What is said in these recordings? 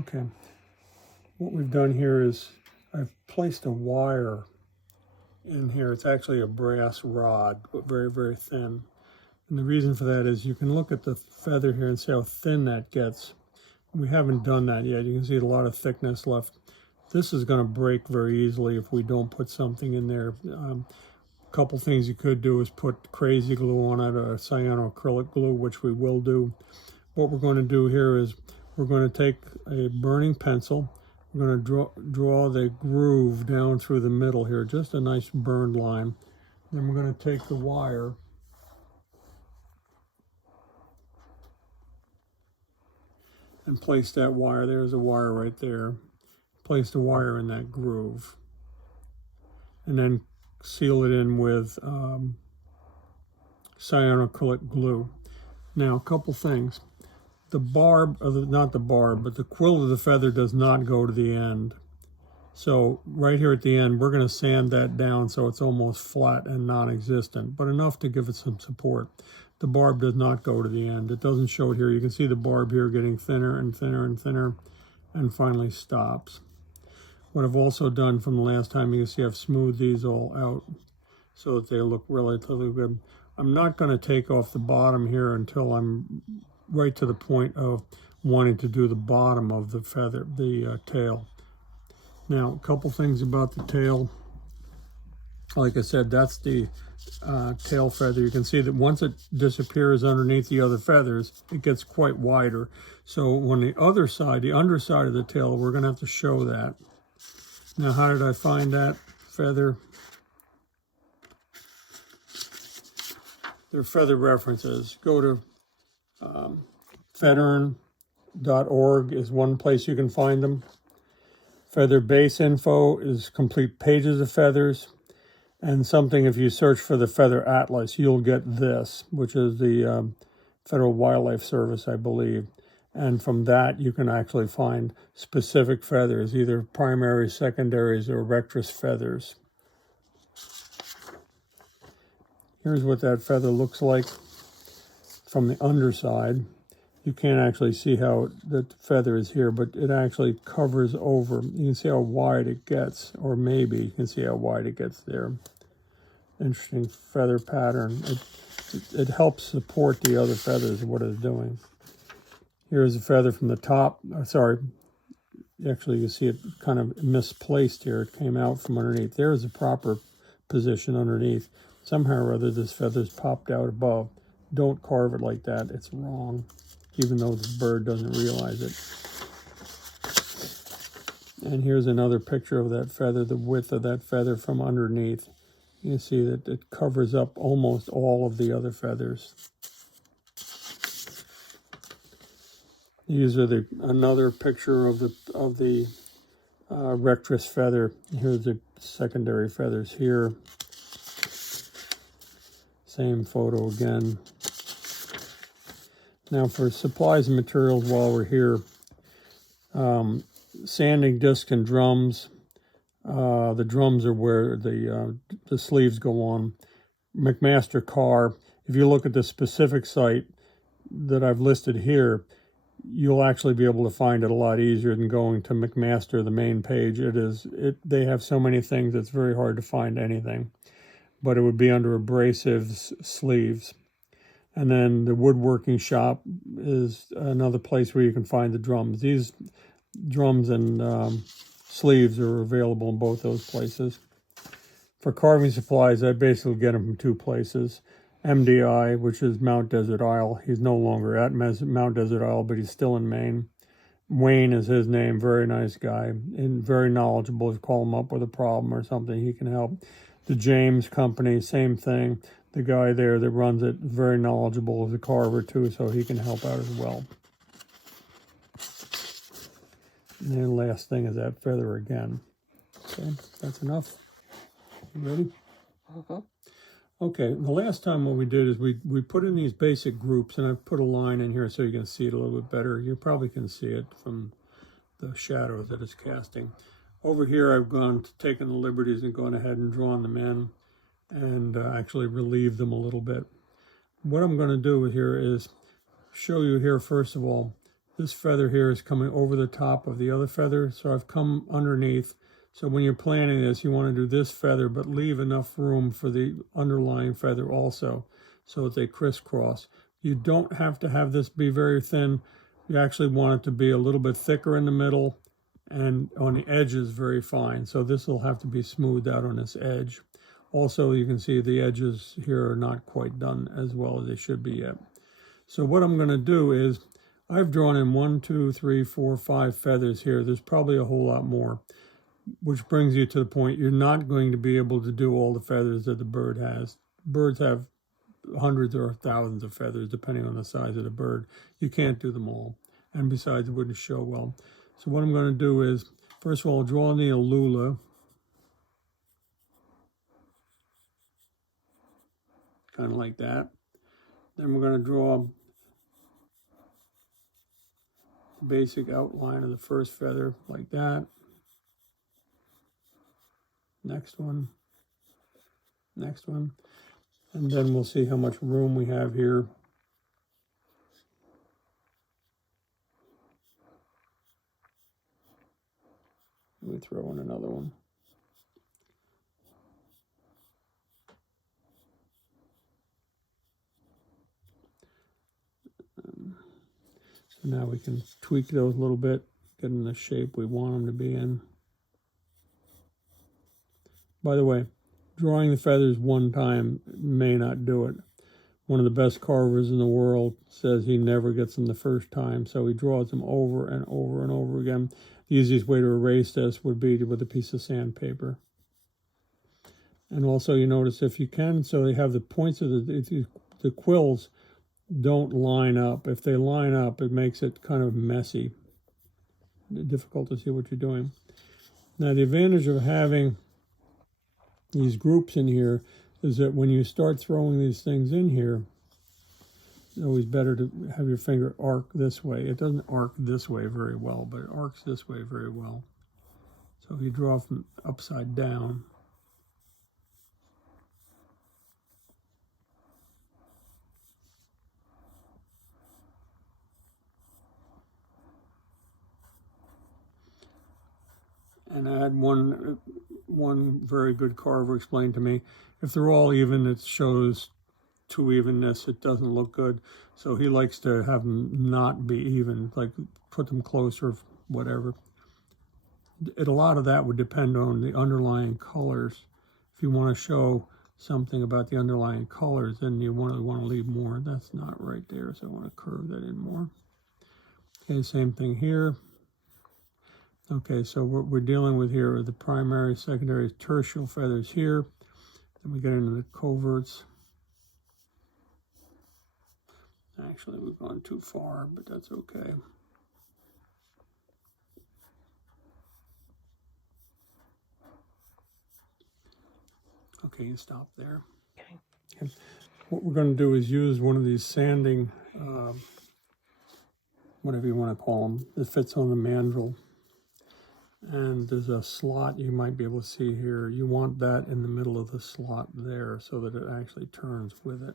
Okay, what we've done here is I've placed a wire in here. It's actually a brass rod, but very, very thin. And the reason for that is you can look at the feather here and see how thin that gets. We haven't done that yet. You can see a lot of thickness left. This is going to break very easily if we don't put something in there. A couple things you could do is put crazy glue on it, or cyanoacrylic glue, which we will do. What we're going to do here is we're going to take a burning pencil. We're going to draw the groove down through the middle here, just a nice burned line. Then we're going to take the wire and place that wire. There's a wire right there. Place the wire in that groove. And then seal it in with cyanoacrylic glue. Now, a couple things. The barb, not the barb, but the quill of the feather does not go to the end. So right here at the end, we're going to sand that down so it's almost flat and non-existent, but enough to give it some support. The barb does not go to the end. It doesn't show it here. You can see the barb here getting thinner and thinner and thinner, and finally stops. What I've also done from the last time, you can see I've smoothed these all out so that they look relatively good. I'm not going to take off the bottom here until I'm right to the point of wanting to do the bottom of the feather, the tail. Now, a couple things about the tail. Like I said, that's the tail feather. You can see that once it disappears underneath the other feathers, it gets quite wider. So on the other side, the underside of the tail, we're going to have to show that. Now, how did I find that feather? There are feather references. Go to feathern.org is one place you can find them. Feather base info is complete pages of feathers. And something, if you search for the Feather Atlas, you'll get this, which is the Federal Wildlife Service, I believe. And from that, you can actually find specific feathers, either primaries, secondaries, or rectress feathers. Here's what that feather looks like from the underside. You can't actually see how the feather is here, but it actually covers over. You can see how wide it gets, or maybe you can see how wide it gets there. Interesting feather pattern. It helps support the other feathers, what it's doing. Here's a feather from the top. Sorry, actually you see it kind of misplaced here. It came out from underneath. There's the proper position underneath. Somehow or other this feather's popped out above. Don't carve it like that. It's wrong, even though the bird doesn't realize it. And here's another picture of that feather, the width of that feather from underneath. You can see that it covers up almost all of the other feathers. These are another picture of the rectress feather. Here's the secondary feathers here. Same photo again. Now for supplies and materials while we're here, sanding discs and drums. The drums are where the sleeves go on. McMaster car. If you look at the specific site that I've listed here, you'll actually be able to find it a lot easier than going to McMaster, the main page. They have so many things, it's very hard to find anything. But it would be under abrasives sleeves. And then the woodworking shop is another place where you can find the drums. These drums and sleeves are available in both those places. For carving supplies, I basically get them from two places. MDI, which is Mount Desert Isle. He's no longer at Mount Desert Isle, but he's still in Maine. Wayne is his name, very nice guy, and very knowledgeable. If you call him up with a problem or something, he can help. The James Company, same thing. The guy there that runs it, very knowledgeable as a carver too, so he can help out as well. And then the last thing is that feather again. Okay, that's enough. You ready? Uh-huh. Okay, the last time what we did is we put in these basic groups, and I've put a line in here so you can see it a little bit better. You probably can see it from the shadow that it's casting. Over here, I've taken the liberties and gone ahead and drawn them in and actually relieved them a little bit. What I'm going to do here is show you here, first of all, this feather here is coming over the top of the other feather, so I've come underneath. So when you're planning this, you want to do this feather, but leave enough room for the underlying feather also, so that they crisscross. You don't have to have this be very thin. You actually want it to be a little bit thicker in the middle and on the edges very fine. So this will have to be smoothed out on this edge. Also, you can see the edges here are not quite done as well as they should be yet. So what I'm going to do is, I've drawn in 1, 2, 3, 4, 5 feathers here. There's probably a whole lot more, which brings you to the point you're not going to be able to do all the feathers that the bird has. Birds have hundreds or thousands of feathers depending on the size of the bird. You can't do them all, and besides it wouldn't show well. So what I'm going to do is, first of all, draw in the alula, kind of like that. Then we're going to draw the basic outline of the first feather like that. Next one, next one, and then we'll see how much room we have here. Let me throw in another one. So now we can tweak those a little bit, get in the shape we want them to be in. By the way, drawing the feathers one time may not do it. One of the best carvers in the world says he never gets them the first time, so he draws them over and over and over again. The easiest way to erase this would be with a piece of sandpaper. And also you notice, if you can, so they have the points of the quills don't line up. If they line up, it makes it kind of messy. Difficult to see what you're doing. Now the advantage of having these groups in here is that when you start throwing these things in here, it's always better to have your finger arc this way. It doesn't arc this way very well, but it arcs this way very well. So if you draw from upside down, and I had one very good carver explain to me, if they're all even, it shows too evenness, it doesn't look good. So he likes to have them not be even, like put them closer, whatever. A lot of that would depend on the underlying colors. If you want to show something about the underlying colors, then you want to leave more. That's not right there, so I want to curve that in more. Okay, same thing here. Okay, so what we're dealing with here are the primary, secondary, tertial feathers here. Then we get into the coverts. Actually, we've gone too far, but that's okay. Okay, you stop there. Okay. What we're going to do is use one of these sanding, whatever you want to call them, that fits on the mandrel. And there's a slot you might be able to see here. You want that in the middle of the slot there so that it actually turns with it.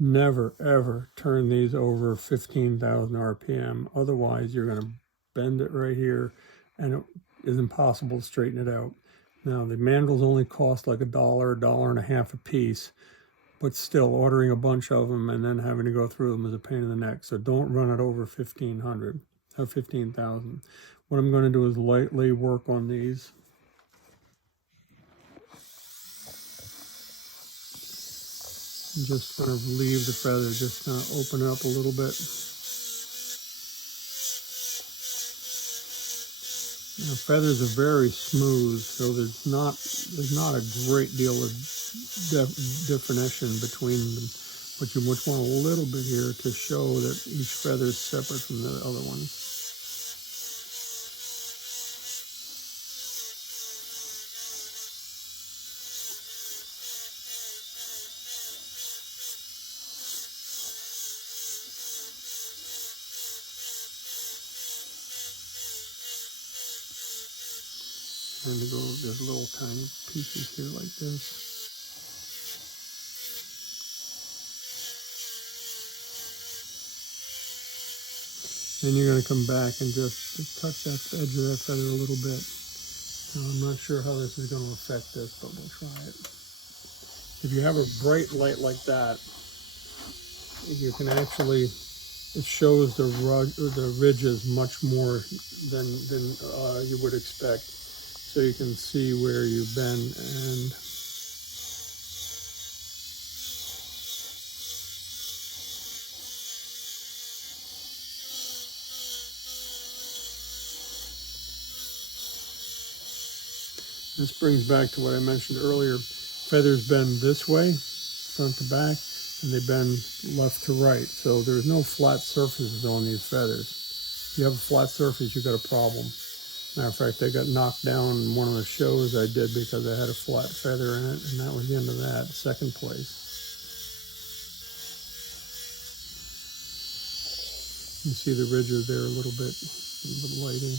Never, ever turn these over 15,000 RPM. Otherwise, you're going to bend it right here, and it is impossible to straighten it out. Now, the mandrels only cost like $1, $1.50 a piece, but still, ordering a bunch of them and then having to go through them is a pain in the neck. So don't run it over 1,500 or 15,000. What I'm going to do is lightly work on these. And just kind of leave the feather, just kind of open it up a little bit. Now, feathers are very smooth, so there's not a great deal of definition between them, but you just want a little bit here to show that each feather is separate from the other ones. And to go just little tiny pieces here like this. And you're going to come back and just touch that edge of that feather a little bit. Now, I'm not sure how this is going to affect this, but we'll try it. If you have a bright light like that, you can actually, it shows the ridges much more than you would expect. So you can see where you've been, and this brings back to what I mentioned earlier. Feathers bend this way, front to back, and they bend left to right. So there's no flat surfaces on these feathers. If you have a flat surface, you've got a problem. Matter of fact, they got knocked down in one of the shows I did because I had a flat feather in it, and that was the end of that, second place. You can see the ridges there a little bit lighting.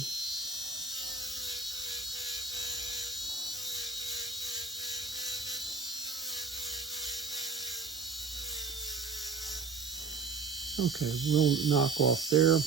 Okay, we'll knock off there.